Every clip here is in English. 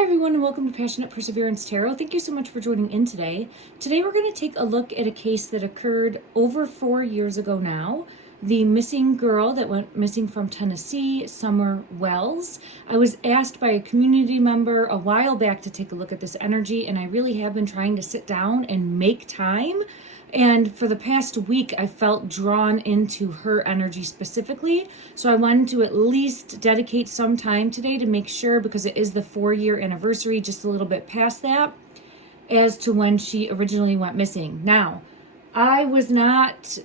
Hi everyone and welcome to Passionate Perseverance Tarot. Thank you so much for joining in today. Today we're going to take a look at a case that occurred over 4 years ago now. The missing girl that went missing from Tennessee, Summer Wells. I was asked by a community member a while back to take a look at this energy, and I really have been trying to sit down and make time. And for the past week, I felt drawn into her energy specifically. So I wanted to at least dedicate some time today to make sure, because it is the 4-year anniversary, just a little bit past that, as to when she originally went missing. Now, I was not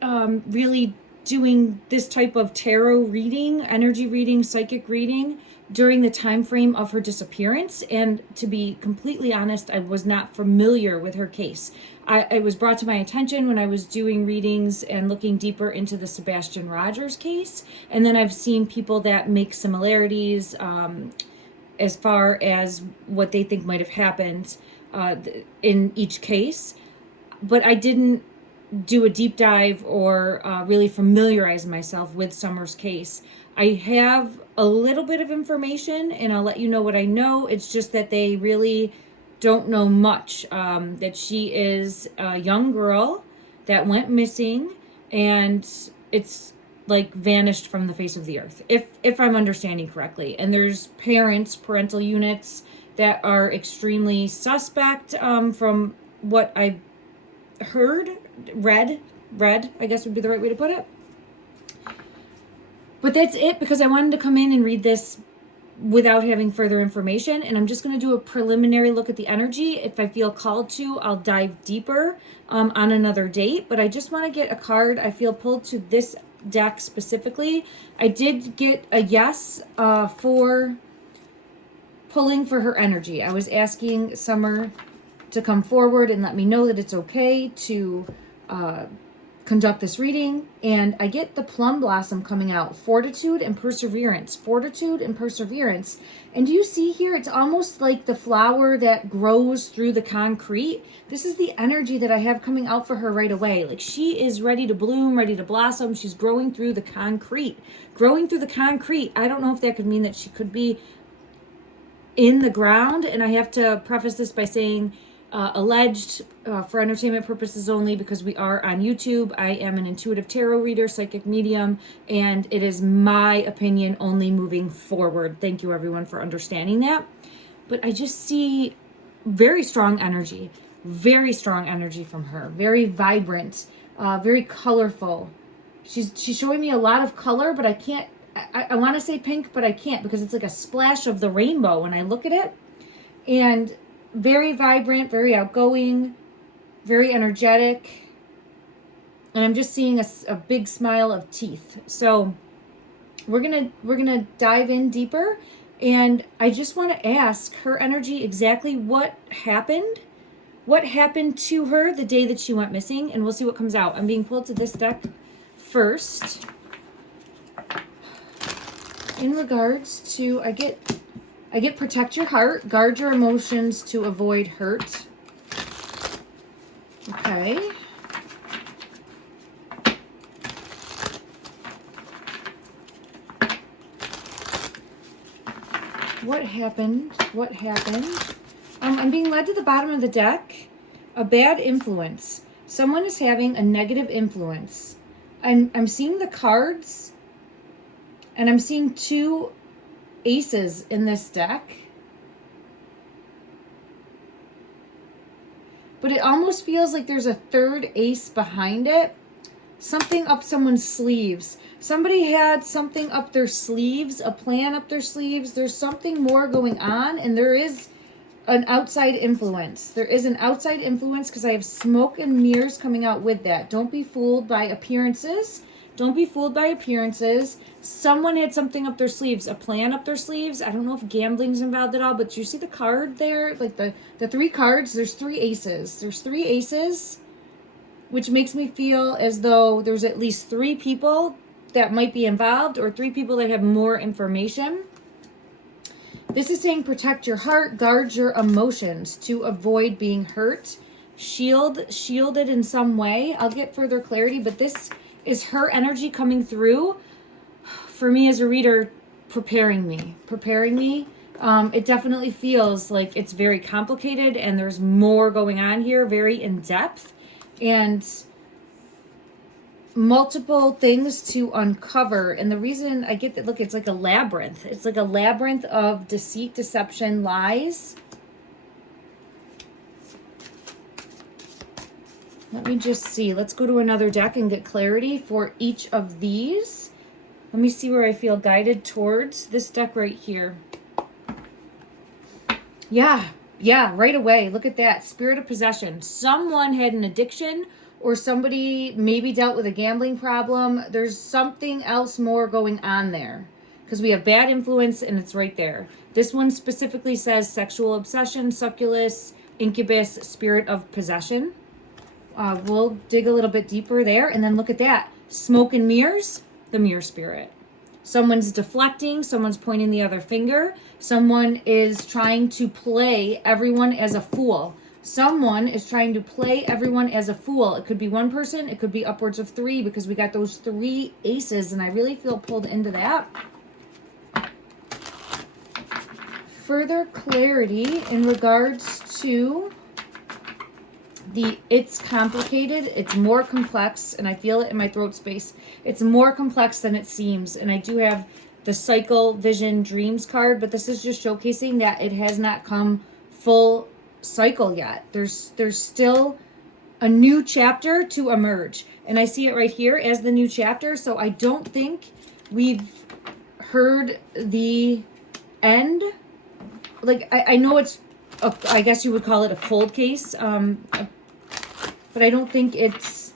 really doing this type of tarot reading, energy reading, psychic reading during the time frame of her disappearance, and to be completely honest, I was not familiar with her case. It was brought to my attention when I was doing readings and looking deeper into the Sebastian Rogers case, and then I've seen people that make similarities as far as what they think might have happened in each case, but I didn't do a deep dive or really familiarize myself with Summer's case. I have a little bit of information and I'll let you know what I know. It's just that they really don't know much. That she is a young girl that went missing and it's like vanished from the face of the earth, if I'm understanding correctly. And there's parental units that are extremely suspect from what I heard, read, I guess would be the right way to put it. But that's it, because I wanted to come in and read this without having further information, and I'm just going to do a preliminary look at the energy. If I feel called to, I'll dive deeper on another date, but I just want to get a card I feel pulled to this deck specifically. I did get a yes for pulling for her energy. I was asking Summer to come forward and let me know that it's okay to conduct this reading, and I get the plum blossom coming out, fortitude and perseverance, and do you see here, it's almost like the flower that grows through the concrete. This is the energy that I have coming out for her right away. Like, she is ready to bloom, ready to blossom. She's growing through the concrete. I don't know if that could mean that she could be in the ground, and I have to preface this by saying alleged for entertainment purposes only, because we are on YouTube. I am an intuitive tarot reader, psychic medium, and it is my opinion only moving forward. Thank you everyone for understanding that. But I just see very strong energy from her. Very vibrant, very colorful. She's showing me a lot of color, but I can't, I want to say pink, but I can't, because it's like a splash of the rainbow when I look at it. And very vibrant, very outgoing, very energetic. And I'm just seeing a big smile of teeth. So we're gonna dive in deeper, and I just want to ask her energy exactly what happened to her the day that she went missing, and we'll see what comes out. I'm being pulled to this deck first. In regards to, I get protect your heart, guard your emotions to avoid hurt. Okay. What happened? I'm being led to the bottom of the deck. A bad influence. Someone is having a negative influence. I'm seeing the cards, and I'm seeing 2 aces in this deck, but it almost feels like there's a 3rd ace behind it. Something up someone's sleeves. Somebody had something up their sleeves, a plan up their sleeves. There's something more going on, and there is an outside influence. Because I have smoke and mirrors coming out with that. Don't be fooled by appearances. Someone had something up their sleeves, a plan up their sleeves. I don't know if gambling's involved at all, but you see the card there? Like the 3 cards, there's 3 aces. Which makes me feel as though there's at least 3 people that might be involved, or 3 people that have more information. This is saying protect your heart, guard your emotions to avoid being hurt. Shielded in some way. I'll get further clarity, but this is her energy coming through for me as a reader, preparing me It definitely feels like it's very complicated and there's more going on here, very in depth, and multiple things to uncover. And the reason I get that, look, it's like a labyrinth. It's like a labyrinth of deceit, deception, lies. Let me just see. Let's go to another deck and get clarity for each of these. Let me see where I feel guided towards. This deck right here. Yeah, right away. Look at that. Spirit of possession. Someone had an addiction, or somebody maybe dealt with a gambling problem. There's something else more going on there, because we have bad influence and it's right there. This one specifically says sexual obsession, succubus, incubus, spirit of possession. We'll dig a little bit deeper there. And then look at that. Smoke and mirrors, the mirror spirit. Someone's deflecting, someone's pointing the other finger. Someone is trying to play everyone as a fool. Someone is trying to play everyone as a fool. It could be one person, it could be upwards of three, because we got those 3 aces, and I really feel pulled into that. Further clarity in regards to it's complicated, it's more complex, and I feel it in my throat space. It's more complex than it seems, and I do have the cycle, vision, dreams card, but this is just showcasing that it has not come full cycle yet. There's still a new chapter to emerge, and I see it right here as the new chapter. So I don't think we've heard the end. Like, I know it's I guess you would call it a cold case, but I don't think it's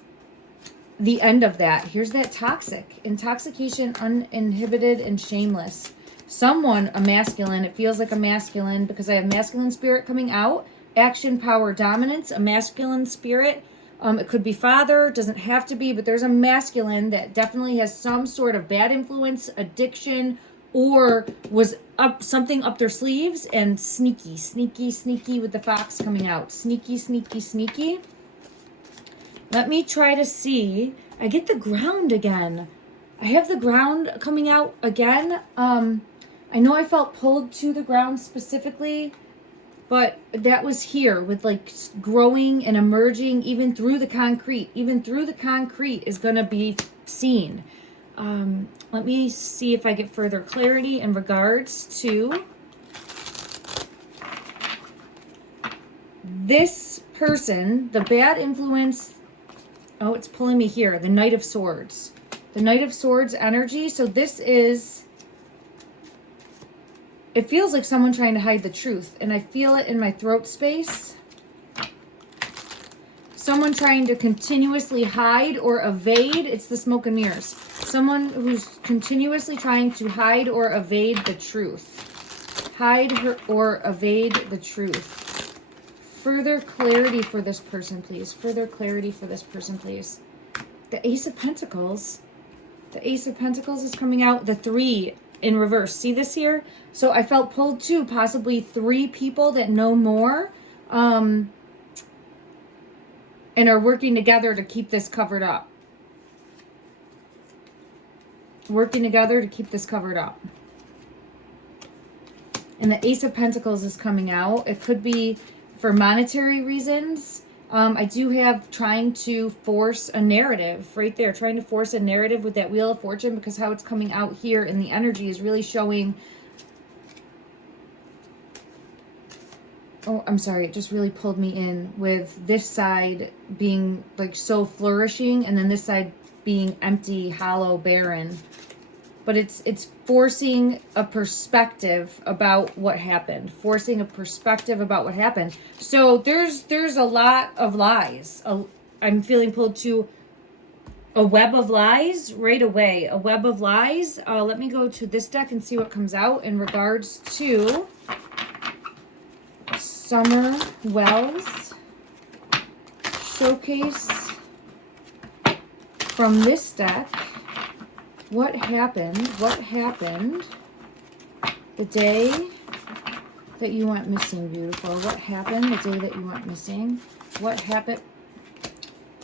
the end of that. Here's that toxic. Intoxication, uninhibited, and shameless. Someone, a masculine, it feels like a masculine, because I have masculine spirit coming out. Action, power, dominance, a masculine spirit. It could be father, doesn't have to be, but there's a masculine that definitely has some sort of bad influence, addiction, or was something up their sleeves, and sneaky with the fox coming out. Sneaky. Let me try to see. I get the ground again. I have the ground coming out again. I know I felt pulled to the ground specifically, but that was here with like growing and emerging even through the concrete. Even through the concrete is going to be seen. Let me see if I get further clarity in regards to this person, the bad influence. Oh, it's pulling me here. The Knight of Swords. The Knight of Swords energy. So this is, it feels like someone trying to hide the truth. And I feel it in my throat space. Someone trying to continuously hide or evade. It's the smoke and mirrors. Someone who's continuously trying to hide or evade the truth. Hide or evade the truth. Further clarity for this person, please. Further clarity for this person, please. The Ace of Pentacles. The Ace of Pentacles is coming out. The 3 in reverse. See this here? So I felt pulled to possibly 3 people that know more. And are working together to keep this covered up. Working together to keep this covered up. And the Ace of Pentacles is coming out. It could be for monetary reasons. I do have trying to force a narrative right there. Trying to force a narrative with that Wheel of Fortune, because how it's coming out here in the energy is really showing. Oh, I'm sorry. It just really pulled me in with this side being like so flourishing, and then this side being empty, hollow, barren. But it's forcing a perspective about what happened. Forcing a perspective about what happened. So there's a lot of lies. I'm feeling pulled to a web of lies right away. A web of lies. Let me go to this deck and see what comes out in regards to Summer Wells. Showcase from this deck. What happened the day that you went missing, beautiful? What happened the day that you went missing? What happened?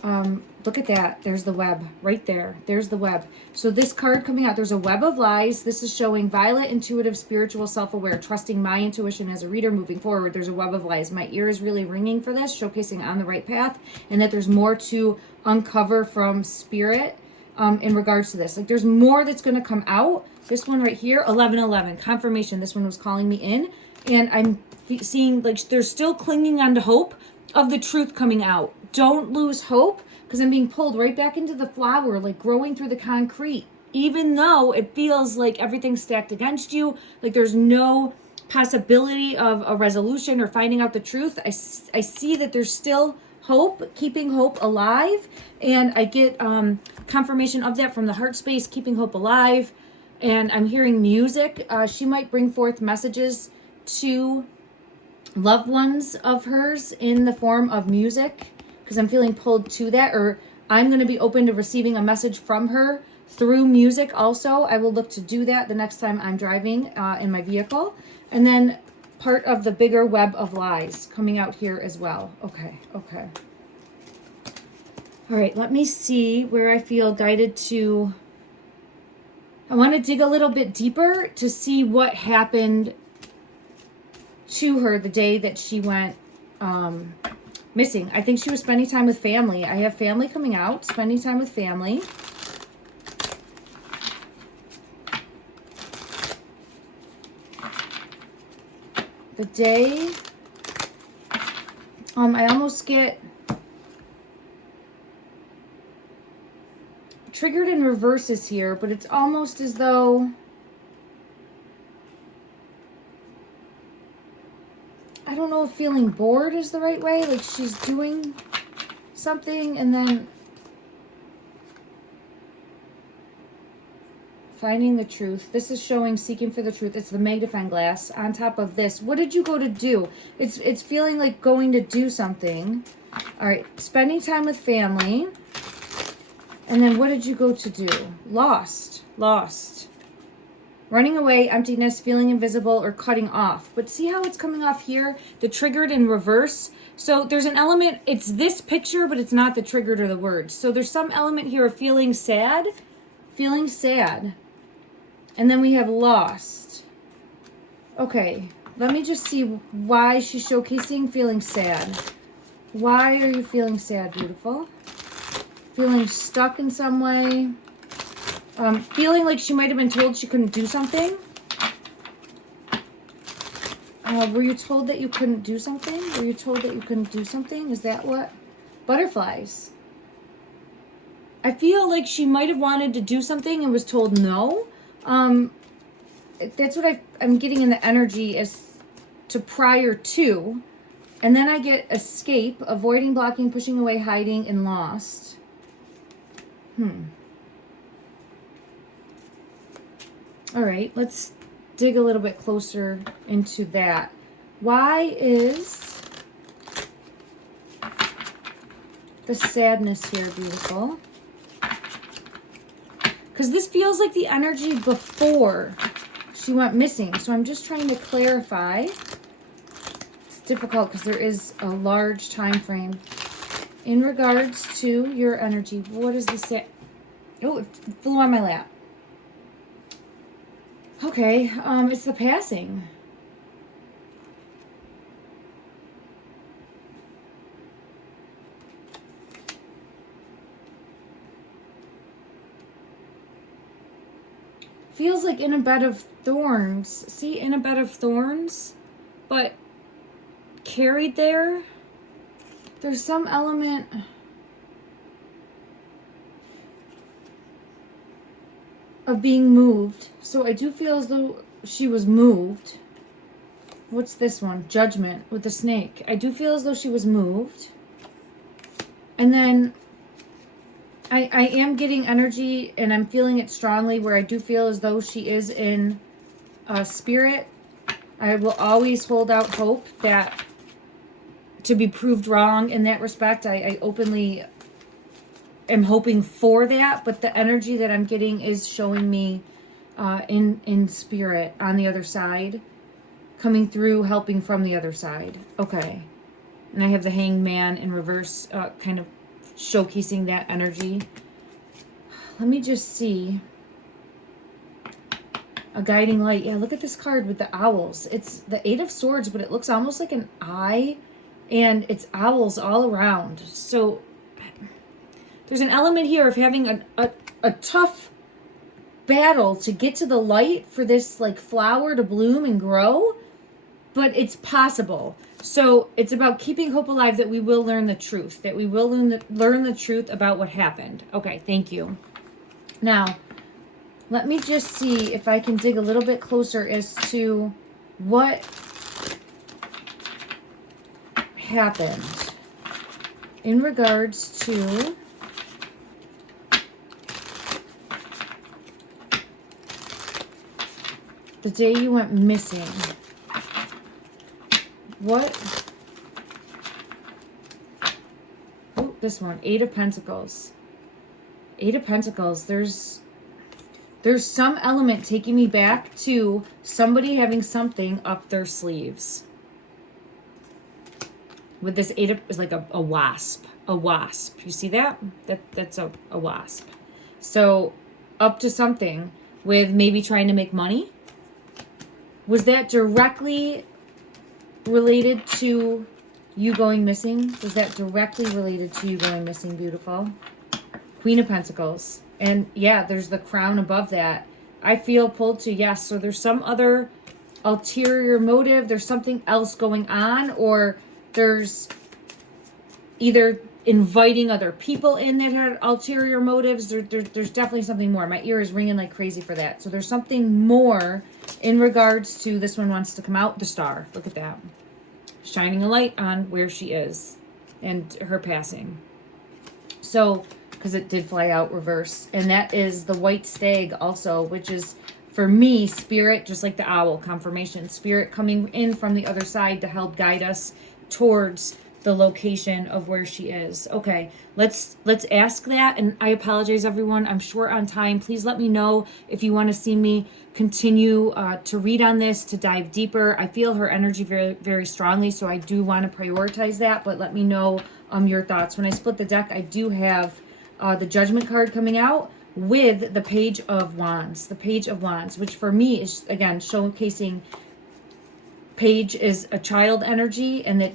Look at that. There's the web right there. There's the web. So this card coming out, there's a web of lies. This is showing violet, intuitive, spiritual, self-aware, trusting my intuition as a reader moving forward. There's a web of lies. My ear is really ringing for this, showcasing on the right path, and that there's more to uncover from spirit in regards to this. Like there's more that's going to come out. This one right here, 1111, confirmation. This one was calling me in, and I'm seeing like there's still clinging on to hope of the truth coming out. Don't lose hope, because I'm being pulled right back into the flower, like growing through the concrete. Even though it feels like everything's stacked against you, like there's no possibility of a resolution or finding out the truth, I see that there's still hope, keeping hope alive. And I get confirmation of that from the heart space, keeping hope alive. And I'm hearing music. She might bring forth messages to loved ones of hers in the form of music, because I'm feeling pulled to that, or I'm going to be open to receiving a message from her through music also. I will look to do that the next time I'm driving in my vehicle. And then part of the bigger web of lies coming out here as well. Okay. All right, let me see where I feel guided to. I want to dig a little bit deeper to see what happened to her the day that she went missing. I think she was spending time with family. I have family coming out, spending time with family. The day, I almost get triggered in reverses here, but it's almost as though I don't know if feeling bored is the right way. Like she's doing something and then finding the truth. This is showing seeking for the truth. It's the magnifying glass on top of this. What did you go to do? It's feeling like going to do something. All right, spending time with family. And then what did you go to do? Lost. Running away, emptiness, feeling invisible, or cutting off. But see how it's coming off here? The triggered in reverse. So there's an element, it's this picture, but it's not the triggered or the words. So there's some element here of feeling sad. And then we have lost. Okay, let me just see why she's showcasing feeling sad. Why are you feeling sad, beautiful? Feeling stuck in some way. Feeling like she might have been told she couldn't do something. Were you told that you couldn't do something? Is that what? Butterflies. I feel like she might have wanted to do something and was told no. That's what I'm getting in the energy as to prior to. And then I get escape, avoiding, blocking, pushing away, hiding, and lost. All right, let's dig a little bit closer into that. Why is the sadness here, beautiful? Because this feels like the energy before she went missing. So I'm just trying to clarify. It's difficult because there is a large time frame. In regards to your energy, what is this? Oh, it flew on my lap. Okay, it's the passing. Feels like in a bed of thorns. See, in a bed of thorns, but carried there. There's some element of being moved. So I do feel as though she was moved. What's this one? Judgment with the snake. I do feel as though she was moved. And then I am getting energy, and I'm feeling it strongly, where I do feel as though she is in spirit. I will always hold out hope that to be proved wrong in that respect. I openly am hoping for that, but the energy that I'm getting is showing me in spirit on the other side, coming through, helping from the other side. Okay. And I have the hanged man in reverse, kind of showcasing that energy. Let me just see. A guiding light. Yeah, look at this card with the owls. It's the Eight of Swords, but it looks almost like an eye, and it's owls all around. So there's an element here of having a tough battle to get to the light for this like flower to bloom and grow, but it's possible. So it's about keeping hope alive that we will learn the truth, that we will learn the truth about what happened. Okay, thank you. Now, let me just see if I can dig a little bit closer as to what happened in regards to the day you went missing. What? Oh, this one. Eight of Pentacles. Eight of Pentacles. There's some element taking me back to somebody having something up their sleeves. With this eight of, it's like a wasp. A wasp. You see that? That's a wasp. So up to something with maybe trying to make money. Was that directly related to you going missing? Was that directly related to you going missing, beautiful? Queen of Pentacles. And yeah, there's the crown above that. I feel pulled to yes. So there's some other ulterior motive. There's something else going on, or there's either inviting other people in that had ulterior motives. There's definitely something more. My ear is ringing like crazy for that. So there's something more in regards to this one wants to come out. The star. Look at that. Shining a light on where she is and her passing. So, because it did fly out reverse. And that is the white stag also, which is, for me, spirit, just like the owl, confirmation. Spirit coming in from the other side to help guide us towards the location of where she is. Okay, let's ask that. And I apologize, everyone. I'm short on time. Please let me know if you want to see me continue to read on this, to dive deeper. I feel her energy very, very strongly, so I do want to prioritize that. But let me know your thoughts. When I split the deck, I do have the Judgment card coming out with the Page of Wands. The Page of Wands, which for me is, again, showcasing Page is a child energy, and that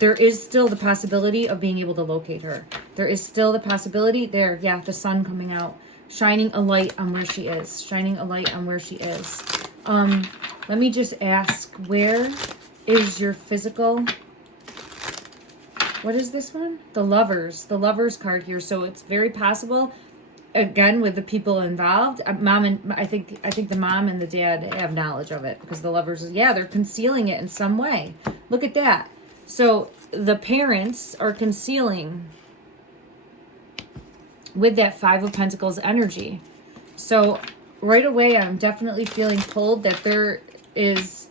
there is still the possibility of being able to locate her. There is still the possibility there. Yeah, the sun coming out, shining a light on where she is. Shining a light on where she is. Let me just ask, where is your physical? What is this one? The Lovers card here. So it's very possible, again, with the people involved. Mom and I think the mom and the dad have knowledge of it, because the Lovers, yeah, they're concealing it in some way. Look at that. So the parents are concealing with that Five of Pentacles energy. So right away, I'm definitely feeling pulled that there is,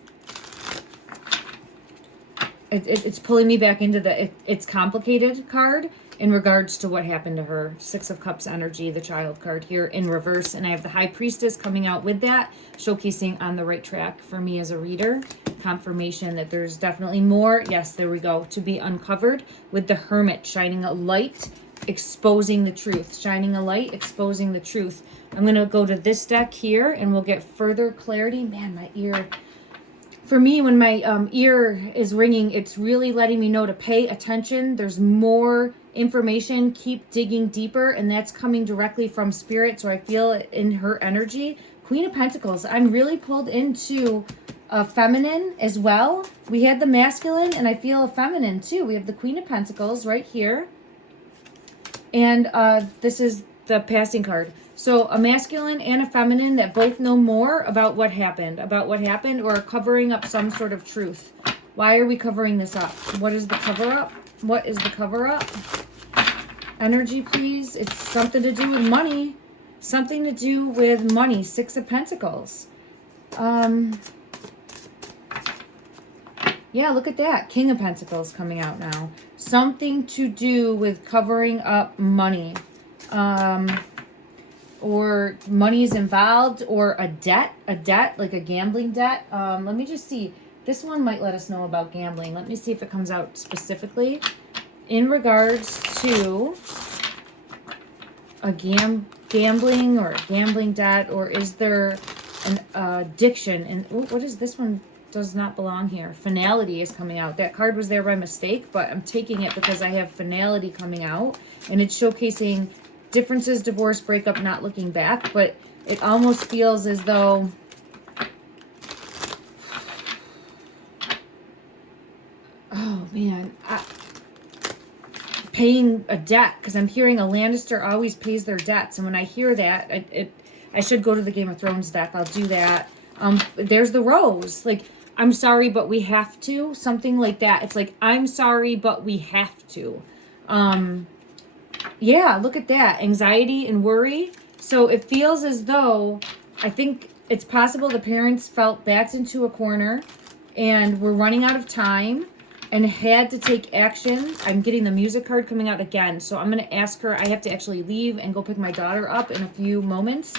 it's pulling me back into the it's complicated card in regards to what happened to her. Six of Cups energy, the child card here in reverse. And I have the High Priestess coming out with that, showcasing on the right track for me as a reader. Confirmation that there's definitely more. Yes, there we go. To be uncovered, with the Hermit shining a light, exposing the truth. Shining a light, exposing the truth. I'm going to go to this deck here and we'll get further clarity. Man, my ear. For me, when my ear is ringing, it's really letting me know to pay attention. There's more information. Keep digging deeper, and that's coming directly from Spirit. So I feel it in her energy. Queen of Pentacles. I'm really pulled into feminine as well. We had the masculine, and I feel a feminine too. We have the Queen of Pentacles right here. And this is the passing card. So a masculine and a feminine that both know more about what happened, or are covering up some sort of truth. Why are we covering this up? What is the cover up? What is the cover up? Energy, please. It's something to do with money. Something to do with money. Six of Pentacles. Yeah, look at that. King of Pentacles coming out now. Something to do with covering up money. Or money is involved, or a debt, like a gambling debt. Let me just see. This one might let us know about gambling. Let me see if it comes out specifically in regards to a gambling or a gambling debt, or is there an addiction? And what is this one? Does not belong here. Finality is coming out. That card was there by mistake, but I'm taking it because I have finality coming out, and it's showcasing differences, divorce, breakup, not looking back. But it almost feels as though oh man, paying a debt, because I'm hearing a Lannister always pays their debts, and when I hear that, I should go to the Game of Thrones deck. I'll do that. There's the rose, like, I'm sorry, but we have to, something like that. It's like, I'm sorry, but we have to. Yeah, look at that, anxiety and worry. So it feels as though, I think it's possible the parents felt backed into a corner and were running out of time and had to take action. I'm getting the music card coming out again. So I'm going to ask her, I have to actually leave and go pick my daughter up in a few moments.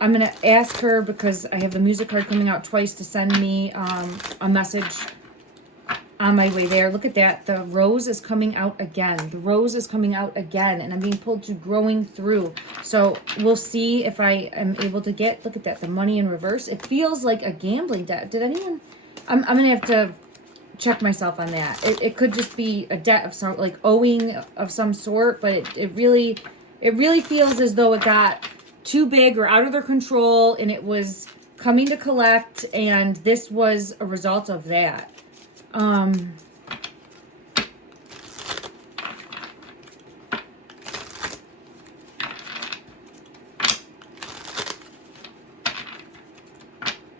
I'm going to ask her, because I have the music card coming out twice, to send me a message on my way there. Look at that. The rose is coming out again. The rose is coming out again, and I'm being pulled to growing through. So we'll see if I am able to get, look at that, the money in reverse. It feels like a gambling debt. Did anyone, I'm going to have to check myself on that. It could just be a debt of some, like owing of some sort, but it really feels as though it got too big or out of their control, and it was coming to collect, and this was a result of that.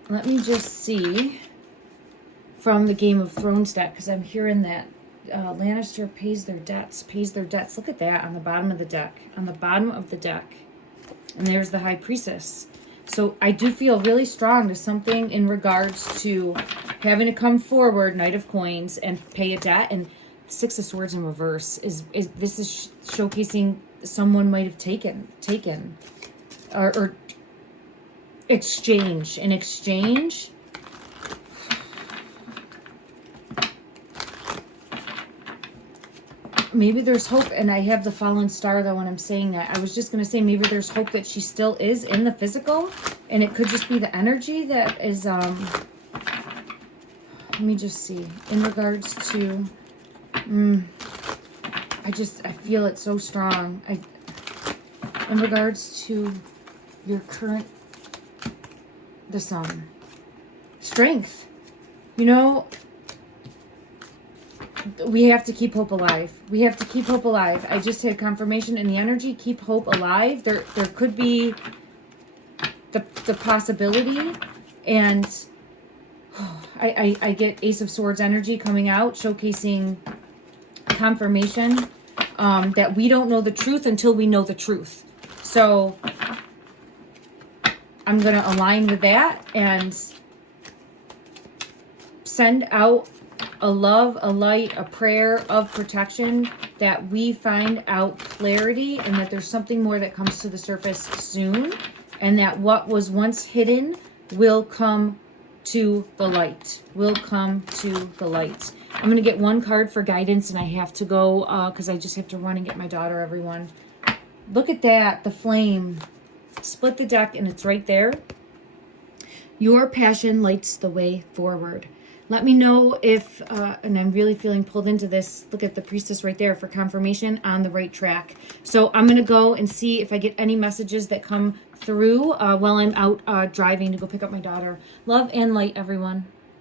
Let me just see from the Game of Thrones deck, because I'm hearing that Lannister pays their debts. Look at that on the bottom of the deck. And there's the High Priestess. So I do feel really strong to something in regards to having to come forward, Knight of Coins, and pay a debt. And Six of Swords in reverse is showcasing someone might have taken or exchange. In exchange, maybe there's hope, and I have the fallen star though when I'm saying that. I was just going to say maybe there's hope that she still is in the physical, and it could just be the energy that is, let me just see, in regards to, I feel it so strong. In regards to your current, the Sun. Strength. You know, we have to keep hope alive. I just had confirmation in the energy. Keep hope alive. There could be the possibility, and I get Ace of Swords energy coming out, showcasing confirmation that we don't know the truth until we know the truth. So I'm going to align with that and send out a love, a light, a prayer of protection, that we find out clarity, and that there's something more that comes to the surface soon, and that what was once hidden will come to the light. I'm going to get one card for guidance, and I have to go because I just have to run and get my daughter, everyone. Look at that, the flame. Split the deck, and it's right there. Your passion lights the way forward. Let me know if, and I'm really feeling pulled into this, look at the Priestess right there for confirmation, on the right track. So I'm going to go and see if I get any messages that come through while I'm out driving to go pick up my daughter. Love and light, everyone.